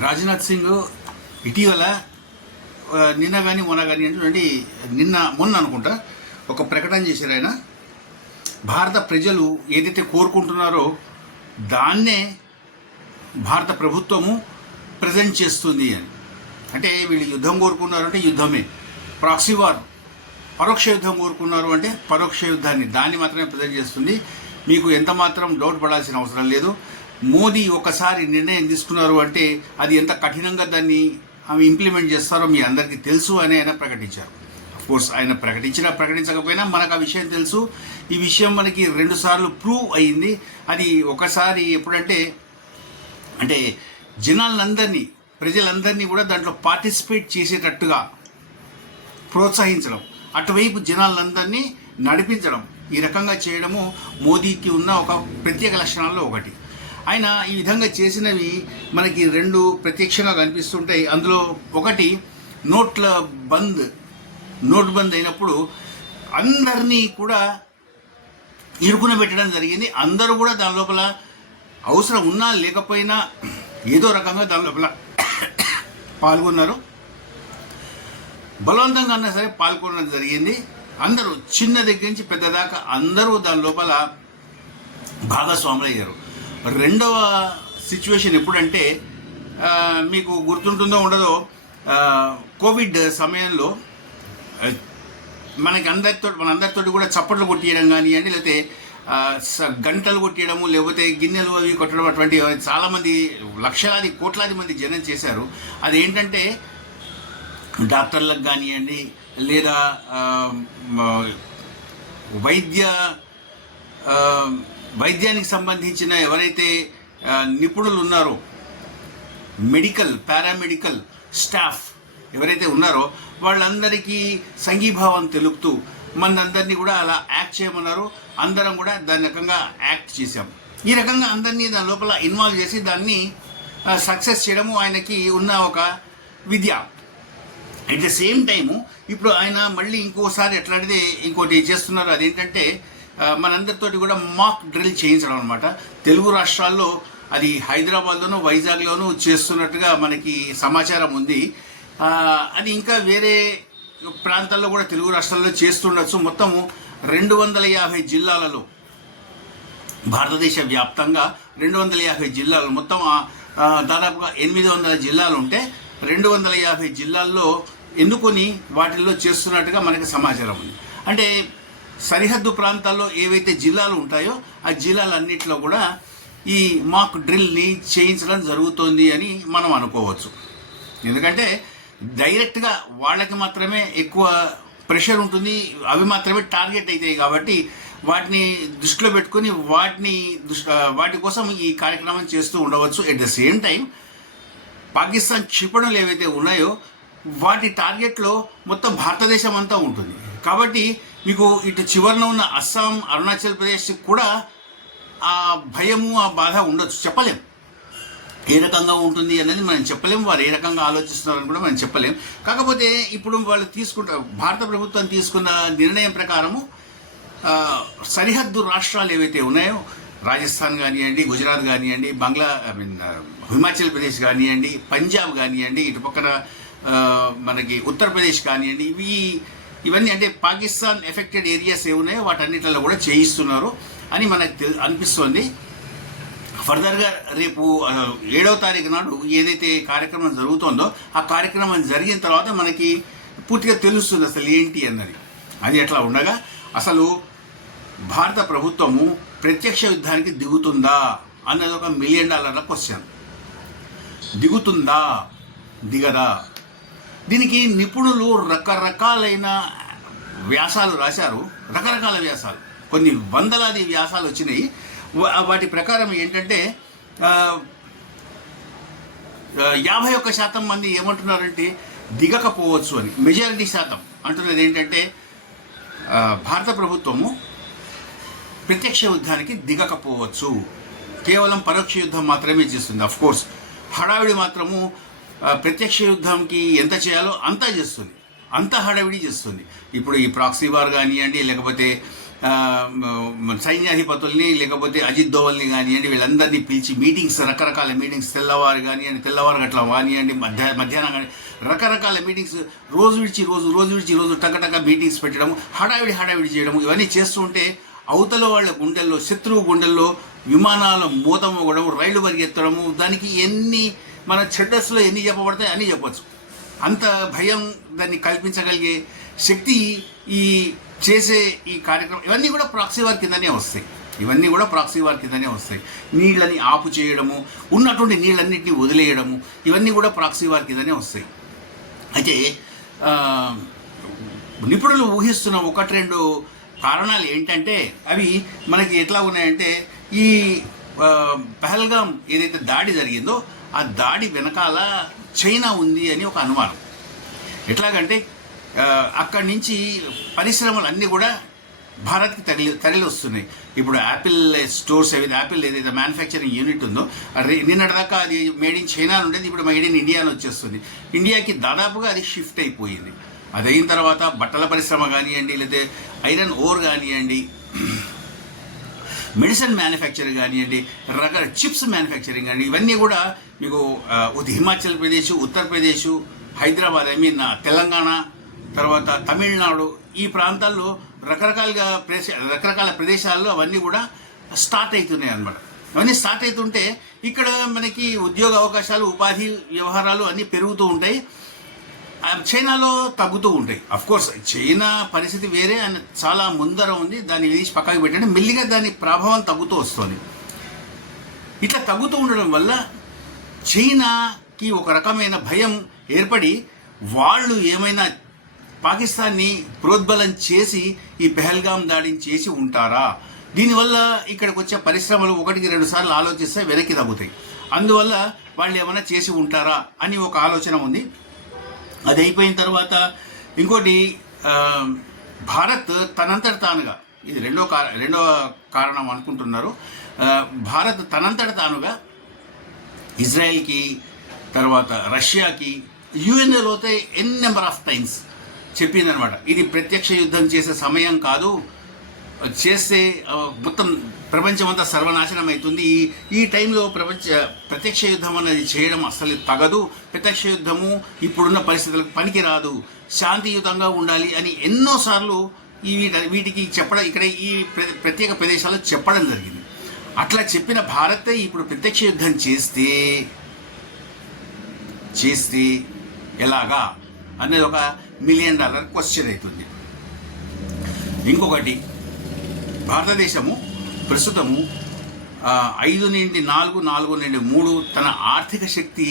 రాజ్నాథ్ సింగ్ ఇటీవల నిన్న కానీ మొన్న కానీ ఏంటంటే మొన్న అనుకుంటా ఒక ప్రకటన చేశారు. ఆయన భారత ప్రజలు ఏదైతే కోరుకుంటున్నారో దాన్నే భారత ప్రభుత్వము ప్రజెంట్ చేస్తుంది అని. అంటే వీళ్ళు యుద్ధం కోరుకున్నారు అంటే యుద్ధమే, ప్రాక్సీ వార్ పరోక్ష యుద్ధం కోరుకున్నారు అంటే పరోక్ష యుద్ధాన్ని దాన్ని మాత్రమే ప్రజెంట్ చేస్తుంది. మీకు ఎంత మాత్రం డౌట్ పడాల్సిన అవసరం లేదు. మోదీ ఒకసారి నిర్ణయం తీసుకున్నారు అంటే అది ఎంత కఠినంగా దాన్ని ఆమె ఇంప్లిమెంట్ చేస్తారో మీ అందరికీ తెలుసు అని ఆయన ప్రకటించారు. కోర్స్ ఆయన ప్రకటించకపోయినా మనకు ఆ విషయం తెలుసు. ఈ విషయం మనకి 2 సార్లు ప్రూవ్ అయ్యింది. అది ఒకసారి ఎప్పుడంటే అంటే జనాలందరినీ ప్రజలందరినీ కూడా దాంట్లో పార్టిసిపేట్ చేసేటట్టుగా ప్రోత్సహించడం, అటువైపు జనాలందరినీ నడిపించడం, ఈ రకంగా చేయడము మోదీకి ఉన్న ఒక ప్రత్యేక లక్షణాల్లో ఒకటి. ఆయన ఈ విధంగా చేసినవి మనకి 2 ప్రత్యక్షంగా కనిపిస్తుంటాయి. అందులో ఒకటి నోట్ బంద్ అయినప్పుడు అందరినీ కూడా ఇరుకున పెట్టడం జరిగింది. అందరూ కూడా దాని లోపల అవసరం ఉన్నా లేకపోయినా ఏదో రకంగా దాని లోపల పాల్గొన్నారు. బలవంతంగా అన్నా సరే పాల్గొనడం జరిగింది. అందరూ చిన్న దగ్గర నుంచి పెద్ద దాకా అందరూ దాని లోపల భాగస్వాములు అయ్యారు. రెండవ సిచ్యువేషన్ ఎప్పుడంటే మీకు గుర్తుంటుందో ఉండదో, కోవిడ్ సమయంలో మనందరితో కూడా చప్పట్లు కొట్టియడం కానివ్వండి, లేకపోతే గంటలు కొట్టియడము, లేకపోతే గిన్నెలు అవి కొట్టడం, అటువంటి చాలామంది లక్షలాది కోట్లాది మంది జనం చేశారు. అదేంటంటే డాక్టర్లకు కానివ్వండి, లేదా వైద్యానికి సంబంధించిన ఎవరైతే నిపుణులు ఉన్నారో, పారామెడికల్ స్టాఫ్ ఎవరైతే ఉన్నారో వాళ్ళందరికీ సంఘీభావం తెలుపుతూ మనందరినీ కూడా అలా యాక్ట్ చేయమన్నారు. అందరం కూడా దాని రకంగా యాక్ట్ చేశాం. ఈ రకంగా అందరినీ దాని లోపల ఇన్వాల్వ్ చేసి దాన్ని సక్సెస్ చేయడము ఆయనకి ఉన్న ఒక విద్య. అట్ ద సేమ్ టైము ఇప్పుడు ఆయన మళ్ళీ ఇంకోసారి ఎట్లాంటిది ఇంకోటి చేస్తున్నారు. అదేంటంటే మనందరితోటి కూడా మాక్ డ్రిల్ చేయించడం అనమాట. తెలుగు రాష్ట్రాల్లో అది హైదరాబాద్లోనూ వైజాగ్లోనూ చేస్తున్నట్టుగా మనకి సమాచారం ఉంది. అది ఇంకా వేరే ప్రాంతాల్లో కూడా తెలుగు రాష్ట్రాల్లో చేస్తుండొచ్చు. మొత్తము 250 జిల్లాలలో, భారతదేశ వ్యాప్తంగా 250 జిల్లాలు, మొత్తం దాదాపుగా 800 జిల్లాలు ఉంటే 250 జిల్లాల్లో ఎన్నుకొని వాటిల్లో చేస్తున్నట్టుగా మనకి సమాచారం ఉంది. అంటే సరిహద్దు ప్రాంతాల్లో ఏవైతే జిల్లాలు ఉంటాయో ఆ జిల్లాలన్నింటిలో కూడా ఈ మాక్ డ్రిల్ని చేయించడం జరుగుతోంది అని మనం అనుకోవచ్చు. ఎందుకంటే డైరెక్ట్గా వాళ్ళకి మాత్రమే ఎక్కువ ప్రెషర్ ఉంటుంది, అవి మాత్రమే టార్గెట్ అవుతాయి. కాబట్టి వాటిని దృష్టిలో పెట్టుకుని వాటి కోసం ఈ కార్యక్రమం చేస్తూ ఉండవచ్చు. At the same time Pakistan క్షిపణులు ఏవైతే ఉన్నాయో వాటి టార్గెట్లో మొత్తం భారతదేశం అంతా ఉంటుంది. కాబట్టి మీకు ఇటు చివరన ఉన్న అస్సాం, అరుణాచల్ ప్రదేశ్ కూడా ఆ భయము, ఆ బాధ ఉండొచ్చు. చెప్పలేం ఏ రకంగా ఉంటుంది అనేది మనం చెప్పలేము. వారు ఏ రకంగా ఆలోచిస్తున్నారని కూడా మనం చెప్పలేం. కాకపోతే ఇప్పుడు వాళ్ళు భారత ప్రభుత్వం తీసుకున్న నిర్ణయం ప్రకారము సరిహద్దు రాష్ట్రాలు ఏవైతే ఉన్నాయో, రాజస్థాన్ కానివ్వండి, గుజరాత్ కానివ్వండి, హిమాచల్ ప్రదేశ్ కానివ్వండి, పంజాబ్ కానివ్వండి, ఇటు పక్కన మనకి ఉత్తరప్రదేశ్ కానివ్వండి, ఇవన్నీ అంటే పాకిస్తాన్ ఎఫెక్టెడ్ ఏరియాస్ ఏమున్నాయో వాటన్నిటిలో కూడా చేయిస్తున్నారు అని మనకు అనిపిస్తోంది. ఫర్దర్గా రేపు 7వ తారీఖు నాడు ఏదైతే కార్యక్రమం జరుగుతుందో ఆ కార్యక్రమం జరిగిన తర్వాత మనకి పూర్తిగా తెలుస్తుంది అసలు ఏంటి అన్నది. అది ఎట్లా ఉండగా అసలు భారత ప్రభుత్వము ప్రత్యక్ష యుద్ధానికి దిగుతుందా అన్నది ఒక $1 మిలియన్ క్వశ్చన్. దిగుతుందా, దిగదా? దీనికి నిపుణులు రకరకాలైన వ్యాసాలు రాశారు. రకరకాల వ్యాసాలు, కొన్ని వందలాది వ్యాసాలు వచ్చినాయి. వాటి ప్రకారం ఏంటంటే 51% మంది ఏమంటున్నారంటే దిగకపోవచ్చు అని. మెజారిటీ శాతం అంటున్నది ఏంటంటే భారత ప్రభుత్వము ప్రత్యక్ష యుద్ధానికి దిగకపోవచ్చు, కేవలం పరోక్ష యుద్ధం మాత్రమే చేస్తుంది. అఫ్కోర్స్ హడావిడి మాత్రము ప్రత్యక్ష యుద్ధంకి ఎంత చేయాలో అంతా చేస్తుంది, అంత హడావిడి చేస్తుంది. ఇప్పుడు ఈ ప్రాక్సీ వార్ కానివ్వండి, లేకపోతే సైన్యాధిపతుల్ని లేకపోతే అజిత్ దోవల్ని కానివ్వండి వీళ్ళందరినీ పిలిచి మీటింగ్స్, రకరకాల మీటింగ్స్, తెల్లవారు కానివ్వండి, తెల్లవారు గట్ల కానివ్వండి, మధ్యాహ్నం కానీ రకరకాల మీటింగ్స్, రోజు విడిచి రోజు టగటగ మీటింగ్స్ పెట్టడం, హడావిడి చేయడం, ఇవన్నీ చేస్తూ ఉంటే అవతల వాళ్ళ గుండెల్లో, శత్రువు గుండెల్లో విమానాల మూత మోగడం, రైళ్లు పరిగెత్తడము, దానికి ఎన్ని మన చెడ్డస్లో ఎన్ని చెప్పబడతాయి అన్నీ చెప్పచ్చు. అంత భయం దాన్ని కల్పించగలిగే శక్తి ఈ చేసే ఈ కార్యక్రమం ఇవన్నీ కూడా ప్రాక్సీ వార్ కిందనే వస్తాయి. నీళ్ళని ఆపు చేయడము, ఉన్నటువంటి నీళ్ళన్నింటినీ వదిలేయడము, ఇవన్నీ కూడా ప్రాక్సీ వార్ కిందనే వస్తాయి. అయితే నిపుణులు ఊహిస్తున్న 1-2 కారణాలు ఏంటంటే అవి మనకి ఎట్లా ఉన్నాయంటే, ఈ పహల్గాం ఏదైతే దాడి జరిగిందో ఆ దాడి వెనకాల చైనా ఉంది అని ఒక అనుమానం. ఎట్లాగంటే అక్కడి నుంచి పరిశ్రమలు అన్నీ కూడా భారత్కి తరలి వస్తున్నాయి. ఇప్పుడు యాపిల్ స్టోర్స్ యాపిల్ ఏదైతే మ్యానుఫ్యాక్చరింగ్ యూనిట్ ఉందో నిన్నటిదాకా అది మేడ్ ఇన్ చైనా ఉండేది, ఇప్పుడు మేడ్ ఇన్ ఇండియా అని వచ్చేస్తుంది. ఇండియాకి దాదాపుగా అది షిఫ్ట్ అయిపోయింది. అది అయిన తర్వాత బట్టల పరిశ్రమ కానివ్వండి, లేకపోతే ఐరన్ ఓర్ కానివ్వండి, మెడిసిన్ మ్యానుఫ్యాక్చరింగ్ కానివ్వండి, చిప్స్ మ్యానుఫ్యాక్చరింగ్ కానివ్వండి, ఇవన్నీ కూడా మీకు హిమాచల్ ప్రదేశ్, ఉత్తరప్రదేశ్, హైదరాబాద్, తెలంగాణ, తర్వాత తమిళనాడు, ఈ ప్రాంతాల్లో రకరకాల ప్రదేశాల్లో అవన్నీ కూడా స్టార్ట్ అవుతున్నాయి అన్నమాట. అవన్నీ స్టార్ట్ అవుతుంటే ఇక్కడ మనకి ఉద్యోగ అవకాశాలు, ఉపాధి వ్యవహారాలు అన్నీ పెరుగుతూ ఉంటాయి. చైనాలో తగ్గుతూ ఉంటాయి. అఫ్కోర్స్ చైనా పరిస్థితి వేరే, అని చాలా ముందర ఉంది, దాన్ని తీసి పక్కకి పెట్టండి, మెల్లిగా దాని ప్రభావం తగ్గుతూ వస్తుంది. ఇట్లా తగ్గుతూ ఉండడం వల్ల చైనాకి ఒక రకమైన భయం ఏర్పడి వాళ్ళు ఏమైనా పాకిస్తాన్ని ప్రోద్బలం చేసి ఈ పెహల్గాం దాడిని చేసి ఉంటారా, దీనివల్ల ఇక్కడికి వచ్చే పరిశ్రమలు 1-2 సార్లు ఆలోచిస్తే వెనక్కి తగ్గుతాయి, అందువల్ల వాళ్ళు ఏమైనా చేసి ఉంటారా అని ఒక ఆలోచన ఉంది. అది అయిపోయిన తర్వాత ఇంకోటి, భారత్ తనంతట తానుగా, ఇది రెండో కారణం అనుకుంటున్నారు, భారత్ తనంతట తానుగా ఇజ్రాయెల్కి, తర్వాత రష్యాకి, యుఎన్ఓలో ఎన్ నెంబర్ ఆఫ్ టైమ్స్ చెప్పిందనమాట, ఇది ప్రత్యక్ష యుద్ధం చేసే సమయం కాదు, చేస్తే మొత్తం ప్రపంచమంతా సర్వనాశనం అవుతుంది, ఈ టైంలో ప్రత్యక్ష యుద్ధం అనేది చేయడం అసలు తగదు, ప్రత్యక్ష యుద్ధము ఇప్పుడున్న పరిస్థితులకు పనికిరాదు, శాంతియుతంగా ఉండాలి అని ఎన్నోసార్లు వీటికి చెప్పడం, ఇక్కడ ఈ ప్రత్యేక ప్రదేశాల్లో చెప్పడం జరిగింది. అట్లా చెప్పిన భారత్ ఇప్పుడు ప్రత్యక్ష యుద్ధం చేస్తే ఎలాగా అనేది ఒక $1 మిలియన్ క్వశ్చన్ అవుతుంది. ఇంకొకటి, భారతదేశము ప్రస్తుతము 5 నుండి 4, 4 నుండి 3 తన ఆర్థిక శక్తి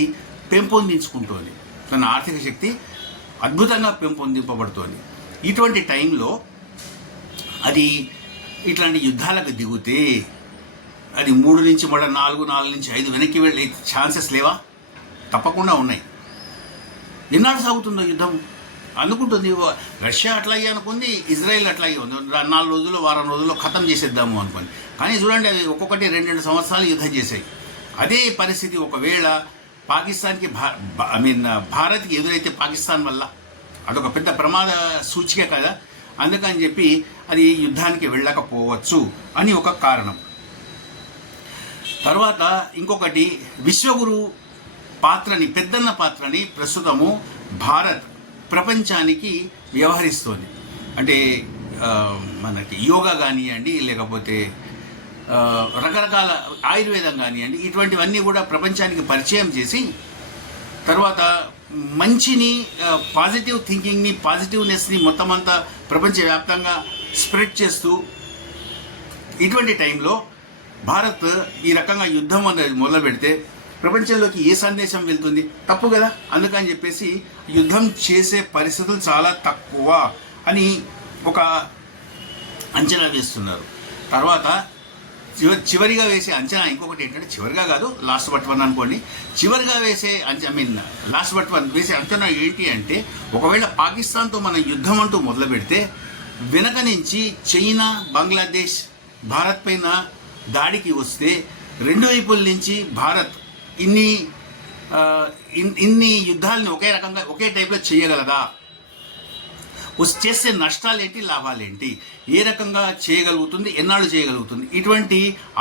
పెంపొందించుకుంటోంది, తన ఆర్థిక శక్తి అద్భుతంగా పెంపొందింపబడుతోంది. ఇటువంటి టైంలో అది ఇట్లాంటి యుద్ధాలకు దిగితే అది 3 నుంచి మళ్ళీ 4, 4 నుంచి 5 వెనక్కి వెళ్ళే ఛాన్సెస్ లేవా? తప్పకుండా ఉన్నాయి. ఎన్నాళ్ళు సాగుతుందో యుద్ధం అనుకుంటుంది. రష్యా అట్లాగే అనుకుంది, ఇజ్రాయెల్ అట్లాగే ఉంది, 4 రోజుల్లో, వారం రోజుల్లో ఖతం చేసేద్దాము అనుకుంది. కానీ చూడండి, అది ఒక్కొక్కటి 2 సంవత్సరాలు యుద్ధం చేశాయి. అదే పరిస్థితి ఒకవేళ పాకిస్తాన్కి భారత్కి ఎదురైతే పాకిస్తాన్ వల్ల అదొక పెద్ద ప్రమాద సూచిక కదా, అందుకని చెప్పి అది యుద్ధానికి వెళ్ళకపోవచ్చు అని ఒక కారణం. తర్వాత ఇంకొకటి, విశ్వగురు పాత్రని, పెద్దన్న పాత్రని ప్రస్తుతము భారత్ ప్రపంచానికి వ్యవహరిస్తోంది. అంటే మనకి యోగా కానివ్వండి, లేకపోతే రకరకాల ఆయుర్వేదం కానివ్వండి, ఇటువంటివన్నీ కూడా ప్రపంచానికి పరిచయం చేసి, తర్వాత మంచిని, పాజిటివ్ థింకింగ్ని, పాజిటివ్నెస్ని మొత్తం అంతా ప్రపంచవ్యాప్తంగా స్ప్రెడ్ చేస్తూ, ఇటువంటి టైంలో భారత్ ఈ రకంగా యుద్ధం అనేది మొదలు పెడితే ప్రపంచంలోకి ఏ సందేశం వెళ్తుంది? తప్పు కదా. అందుకని చెప్పేసి యుద్ధం చేసే పరిస్థితులు చాలా తక్కువ అని ఒక అంచనా వేస్తున్నారు. తర్వాత చివరిగా వేసే అంచనా ఇంకొకటి ఏంటంటే, చివరిగా కాదు, లాస్ట్ బట్ వన్ అనుకోండి, చివరిగా వేసే లాస్ట్ బట్ వన్ వేసే అంచనా ఏంటి అంటే, ఒకవేళ పాకిస్తాన్తో మనం యుద్ధం అంటూ మొదలు పెడితే వెనక నుంచి చైనా, బంగ్లాదేశ్ భారత్ పైన దాడికి వస్తే 2 వైపుల నుంచి భారత్ ఇన్ని యుద్ధాలని ఒకే రకంగా, ఒకే టైప్లో చేయగలదా? చేసే నష్టాలేంటి, లాభాలేంటి, ఏ రకంగా చేయగలుగుతుంది, ఎన్నాళ్ళు చేయగలుగుతుంది, ఇటువంటి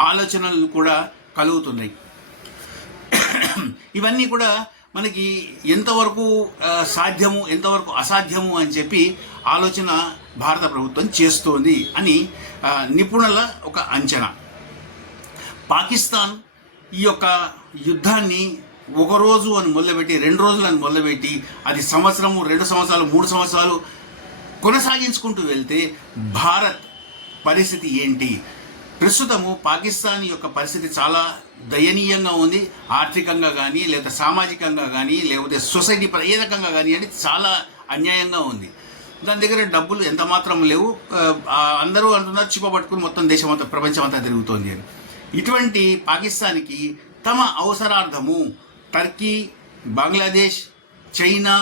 ఆలోచనలు కూడా కలుగుతున్నాయి. ఇవన్నీ కూడా మనకి ఎంతవరకు సాధ్యము, ఎంతవరకు అసాధ్యము అని చెప్పి ఆలోచన భారత ప్రభుత్వం చేస్తోంది అని నిపుణుల ఒక అంచనా. పాకిస్తాన్ ఈ యొక్క యుద్ధాన్ని ఒకరోజు అని మొదలుపెట్టి 2 రోజులు అని మొదలుపెట్టి అది సంవత్సరము, 2 సంవత్సరాలు, 3 సంవత్సరాలు కొనసాగించుకుంటూ వెళ్తే భారత్ పరిస్థితి ఏంటి? ప్రస్తుతము పాకిస్తాన్ యొక్క పరిస్థితి చాలా దయనీయంగా ఉంది. ఆర్థికంగా కానీ, లేకపోతే సామాజికంగా కానీ, లేకపోతే సొసైటీ ఏ రకంగా కానీ అంటే చాలా అన్యాయంగా ఉంది. దాని దగ్గర డబ్బులు ఎంత మాత్రం లేవు. అందరూ అంటున్నారు చిప్ప పట్టుకుని మొత్తం దేశం అంతా, ప్రపంచం అంతా తిరుగుతోంది అని. ఇటువంటి పాకిస్తాన్కి తమ అవసరార్థము Turkey, Bangladesh, China,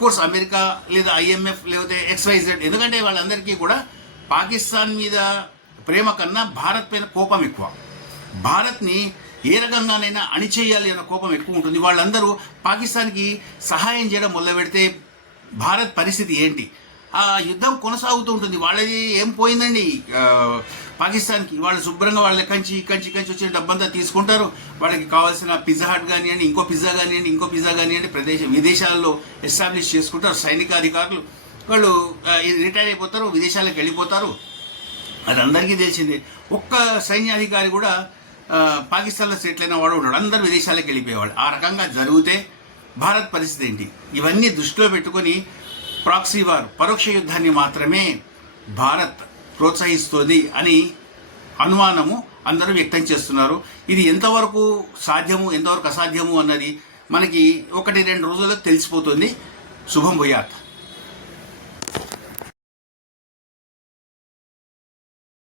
course America లేదా IMF లేకపోతే XYZ, ఎందుకంటే వాళ్ళందరికీ కూడా పాకిస్తాన్ మీద ప్రేమ కన్నా భారత్ పైన కోపం ఎక్కువ. భారత్ని ఏ రకంగానైనా అణిచేయాలి అన్న కోపం ఎక్కువ ఉంటుంది. వాళ్ళందరూ పాకిస్తాన్కి సహాయం చేయడం మొదలు పెడితే భారత్ పరిస్థితి ఏంటి? ఆ యుద్ధం కొనసాగుతూ ఉంటుంది. వాళ్ళది ఏం పోయిందండి పాకిస్తాన్కి? వాళ్ళు శుభ్రంగా వాళ్ళ కంచి వచ్చిన డబ్బంతా తీసుకుంటారు. వాళ్ళకి కావాల్సిన పిజ్జా హట్ కానివ్వండి, ఇంకో పిజ్జా కానివ్వండి, విదేశాల్లో ఎస్టాబ్లిష్ చేసుకుంటారు. సైనికాధికారులు వాళ్ళు రిటైర్ అయిపోతారు, విదేశాలకు వెళ్ళిపోతారు. అది అందరికీ తెలిసిందే. ఒక్క సైన్యాధికారి కూడా పాకిస్తాన్లో సెటిల్ అయిన వాడు ఉన్నాడు. అందరూ విదేశాలకు వెళ్ళిపోయేవాడు. ఆ రకంగా జరిగితే భారత్ పరిస్థితి ఏంటి? ఇవన్నీ దృష్టిలో పెట్టుకొని ప్రాక్సీ వార్, పరోక్ష యుద్ధాన్ని మాత్రమే భారత్ ప్రోత్సహిస్తోంది అని అనుమానము అందరూ వ్యక్తం చేస్తున్నారు. ఇది ఎంతవరకు సాధ్యము, ఎంతవరకు అసాధ్యము అన్నది మనకి 1-2 రోజుల్లో తెలిసిపోతుంది. శుభం భూయాత్.